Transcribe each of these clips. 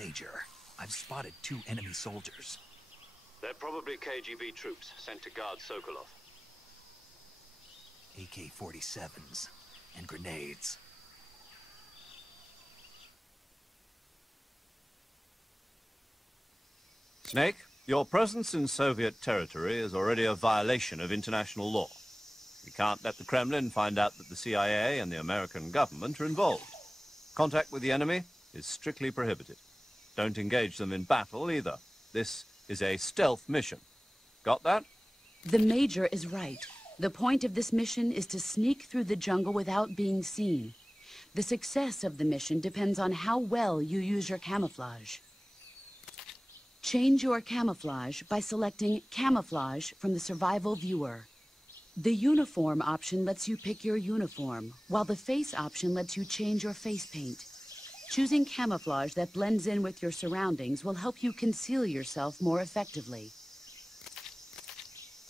Major, I've spotted 2 enemy soldiers. They're probably KGB troops sent to guard Sokolov. AK-47s and grenades. Snake, your presence in Soviet territory is already a violation of international law. We can't let the Kremlin find out that the CIA and the American government are involved. Contact with the enemy is strictly prohibited. Don't engage them in battle either. This is a stealth mission. Got that? The Major is right. The point of this mission is to sneak through the jungle without being seen. The success of the mission depends on how well you use your camouflage. Change your camouflage by selecting Camouflage from the Survival Viewer. The Uniform option lets you pick your uniform, while the Face option lets you change your face paint. Choosing camouflage that blends in with your surroundings will help you conceal yourself more effectively.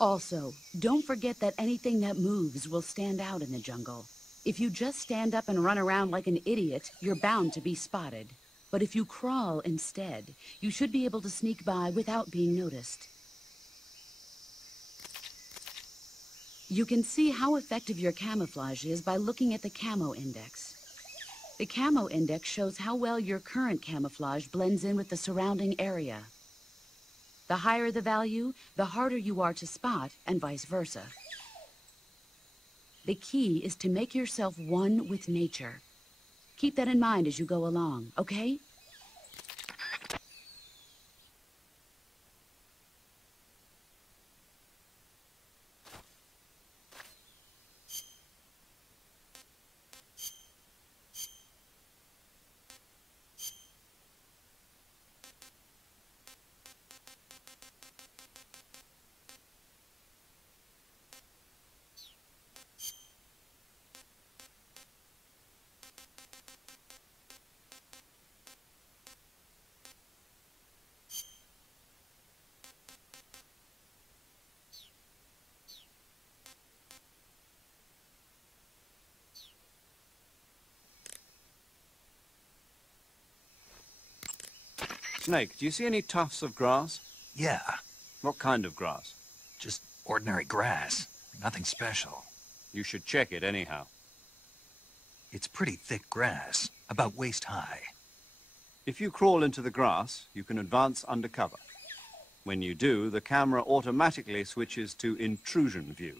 Also, don't forget that anything that moves will stand out in the jungle. If you just stand up and run around like an idiot, you're bound to be spotted. But if you crawl instead, you should be able to sneak by without being noticed. You can see how effective your camouflage is by looking at the Camo Index. The Camo Index shows how well your current camouflage blends in with the surrounding area. The higher the value, the harder you are to spot, and vice versa. The key is to make yourself one with nature. Keep that in mind as you go along, okay? Snake, do you see any tufts of grass? Yeah, What kind of grass? just ordinary grass. Nothing special. You should check it anyhow. It's pretty thick grass, about waist high. If you crawl into the grass, you can advance undercover. When you do, the camera automatically switches to intrusion view.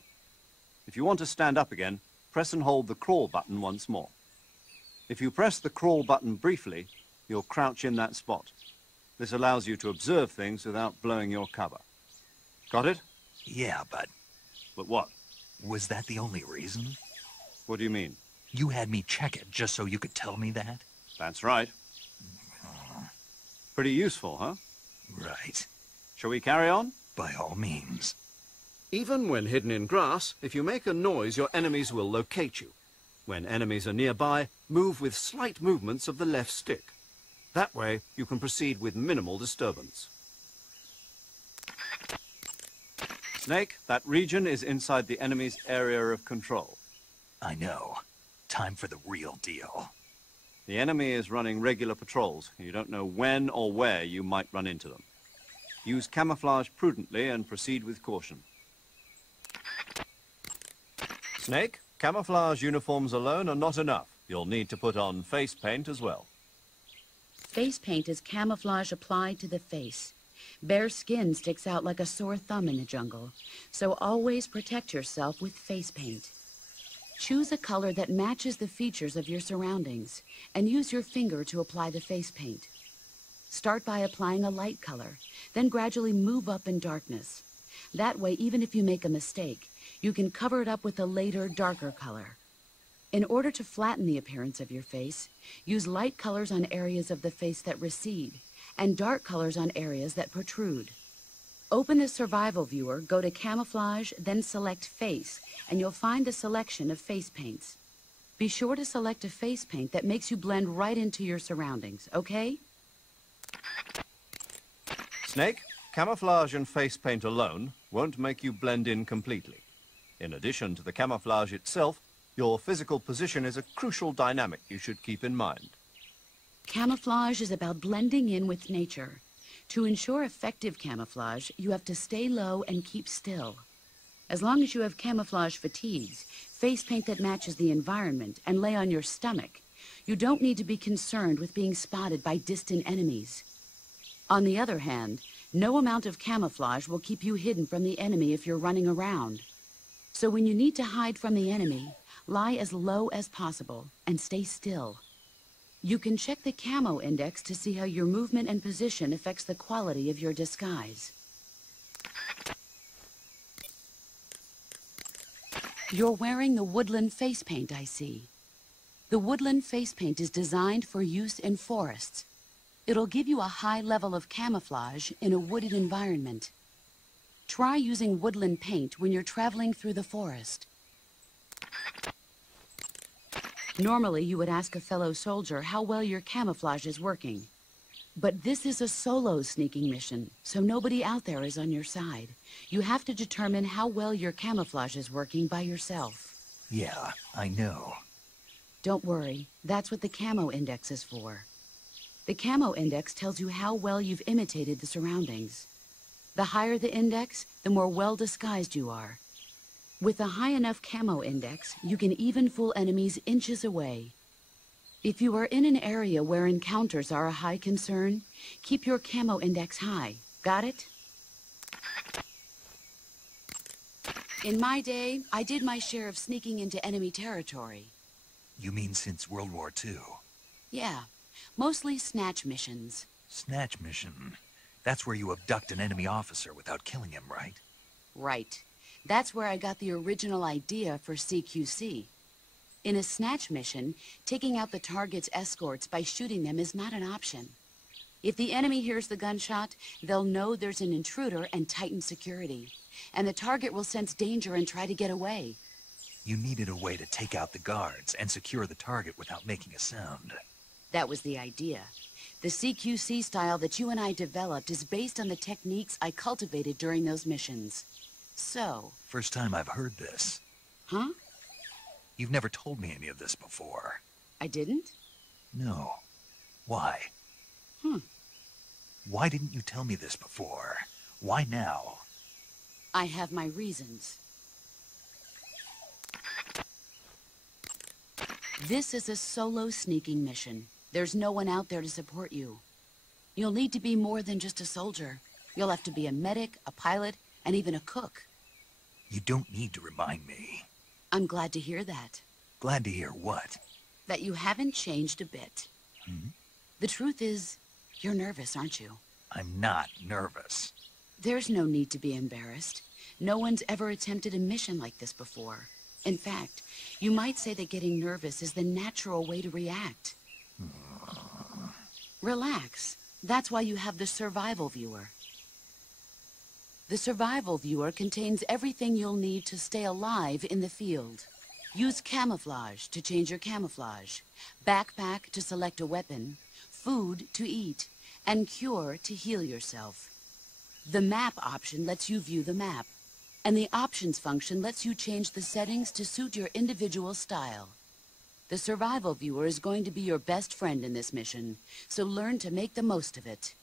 If you want to stand up again, press and hold the crawl button once more. If you press the crawl button briefly, you'll crouch in that spot. This allows you to observe things without blowing your cover. Got it? Yeah, but But what? was that the only reason? What do you mean? You had me check it just so you could tell me that? That's right. Pretty useful, huh? Right. Shall we carry on? By all means. Even when hidden in grass, if you make a noise, your enemies will locate you. When enemies are nearby, move with slight movements of the left stick. That way, you can proceed with minimal disturbance. Snake, that region is inside the enemy's area of control. I know. Time for the real deal. The enemy is running regular patrols. You don't know when or where you might run into them. Use camouflage prudently and proceed with caution. Snake, camouflage uniforms alone are not enough. You'll need to put on face paint as well. Face paint is camouflage applied to the face. Bare skin sticks out like a sore thumb in the jungle, so always protect yourself with face paint. Choose a color that matches the features of your surroundings, and use your finger to apply the face paint. Start by applying a light color, then gradually move up in darkness. That way, even if you make a mistake, you can cover it up with a later, darker color. In order to flatten the appearance of your face, use light colors on areas of the face that recede, and dark colors on areas that protrude. Open the survival viewer, go to Camouflage, then select Face, and you'll find a selection of face paints. Be sure to select a face paint that makes you blend right into your surroundings, okay? Snake, camouflage and face paint alone won't make you blend in completely. In addition to the camouflage itself, your physical position is a crucial dynamic you should keep in mind. Camouflage is about blending in with nature. To ensure effective camouflage, you have to stay low and keep still. As long as you have camouflage fatigues, face paint that matches the environment, and lay on your stomach, you don't need to be concerned with being spotted by distant enemies. On the other hand, no amount of camouflage will keep you hidden from the enemy if you're running around. So when you need to hide from the enemy, lie as low as possible and stay still. You can check the camo index to see how your movement and position affects the quality of your disguise. You're wearing the woodland face paint, I see. The woodland face paint is designed for use in forests. It'll give you a high level of camouflage in a wooded environment. Try using woodland paint when you're traveling through the forest. Normally, you would ask a fellow soldier how well your camouflage is working. But this is a solo sneaking mission, so nobody out there is on your side. You have to determine how well your camouflage is working by yourself. Yeah, I know. Don't worry, that's what the camo index is for. The camo index tells you how well you've imitated the surroundings. The higher the index, the more well disguised you are. With a high enough camo index, you can even fool enemies inches away. If you are in an area where encounters are a high concern, keep your camo index high. Got it? In my day, I did my share of sneaking into enemy territory. You mean since World War II? Yeah, mostly snatch missions. Snatch mission. That's where you abduct an enemy officer without killing him, right? Right. That's where I got the original idea for CQC. In a snatch mission, taking out the target's escorts by shooting them is not an option. If the enemy hears the gunshot, they'll know there's an intruder and tighten security. And the target will sense danger and try to get away. You needed a way to take out the guards and secure the target without making a sound. That was the idea. The CQC style that you and I developed is based on the techniques I cultivated during those missions. So... First time I've heard this. Huh? You've never told me any of this before. I didn't? No. Why? Why didn't you tell me this before? Why now? I have my reasons. This is a solo sneaking mission. There's no one out there to support you. You'll need to be more than just a soldier. You'll have to be a medic, a pilot, and even a cook. You don't need to remind me. I'm glad to hear that. Glad to hear what? That you haven't changed a bit. The truth is, you're nervous, aren't you? I'm not nervous. There's no need to be embarrassed. No one's ever attempted a mission like this before. In fact, you might say that getting nervous is the natural way to react. Relax. That's why you have the survival viewer. The survival viewer contains everything you'll need to stay alive in the field. Use camouflage to change your camouflage, backpack to select a weapon, food to eat, and cure to heal yourself. The map option lets you view the map, and the options function lets you change the settings to suit your individual style. The survival viewer is going to be your best friend in this mission, so learn to make the most of it.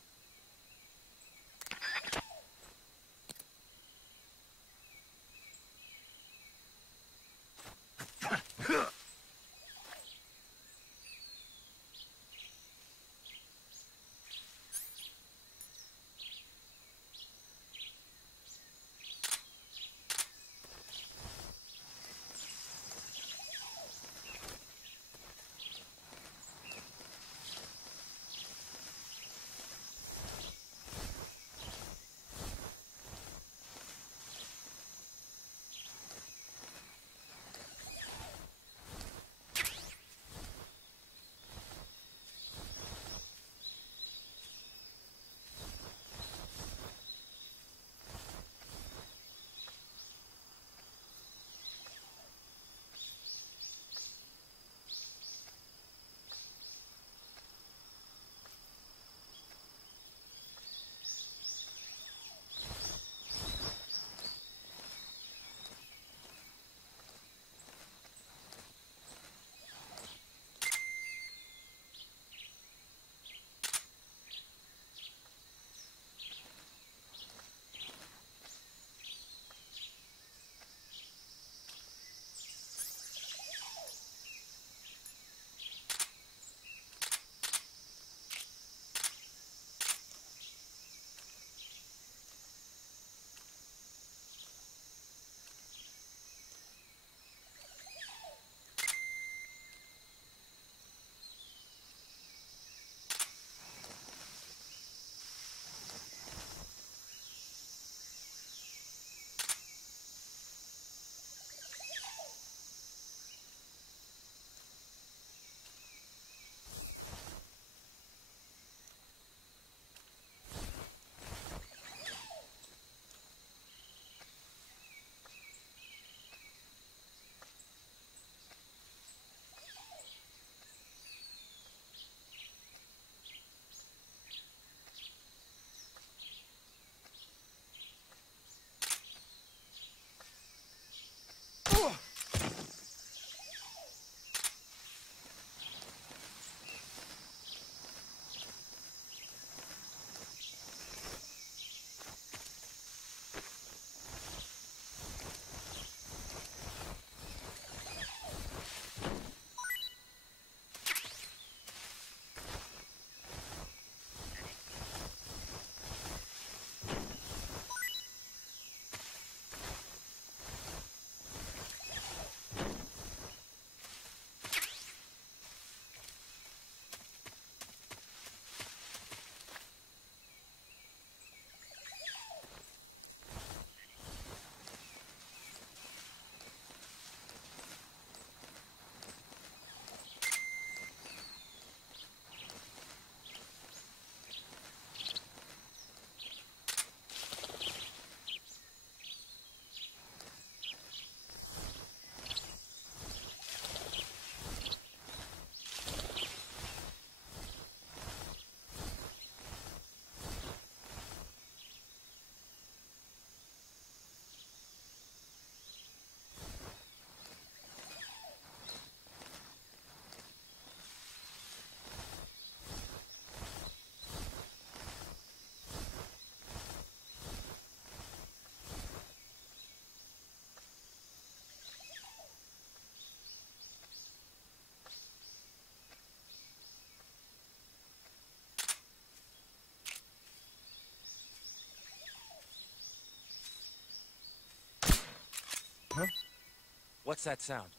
What's that sound?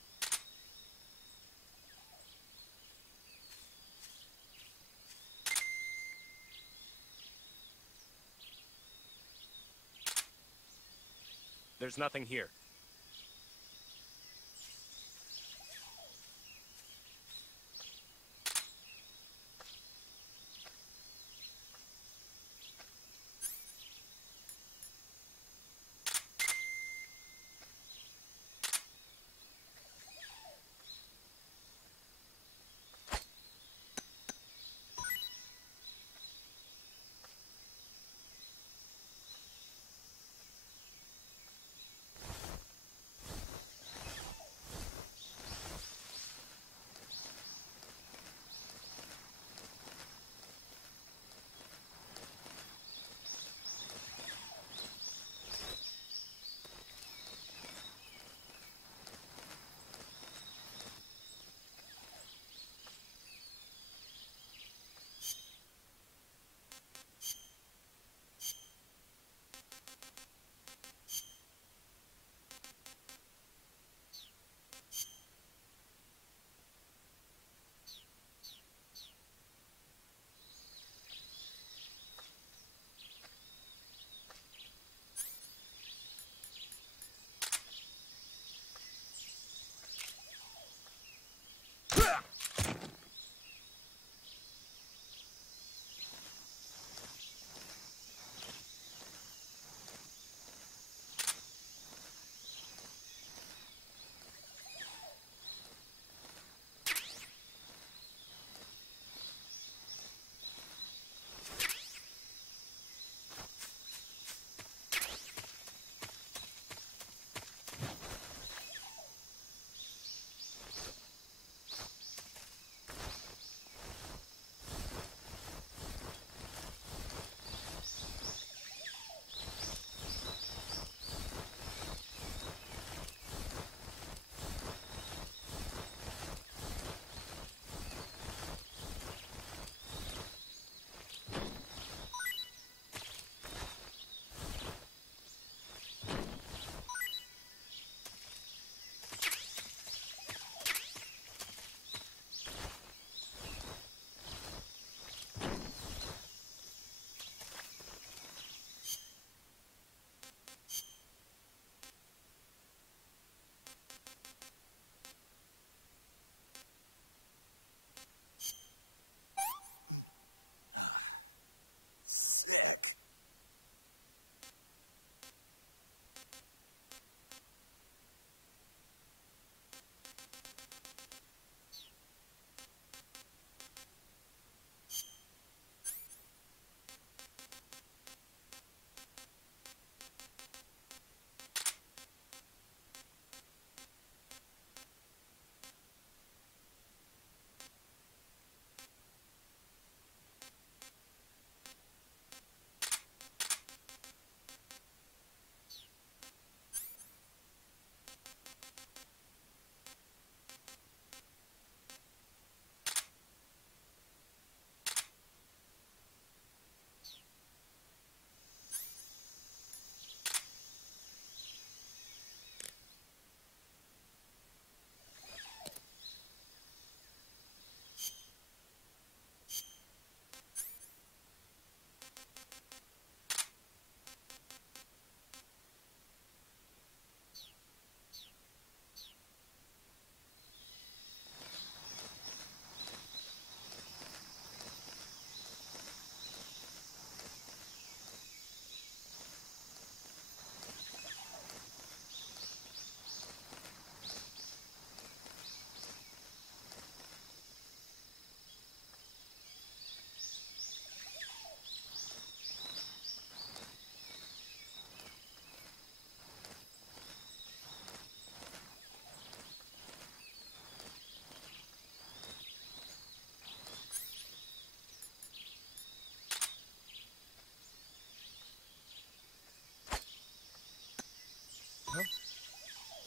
There's nothing here.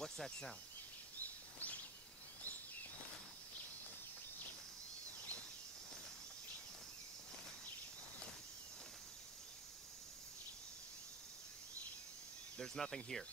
What's that sound? There's nothing here.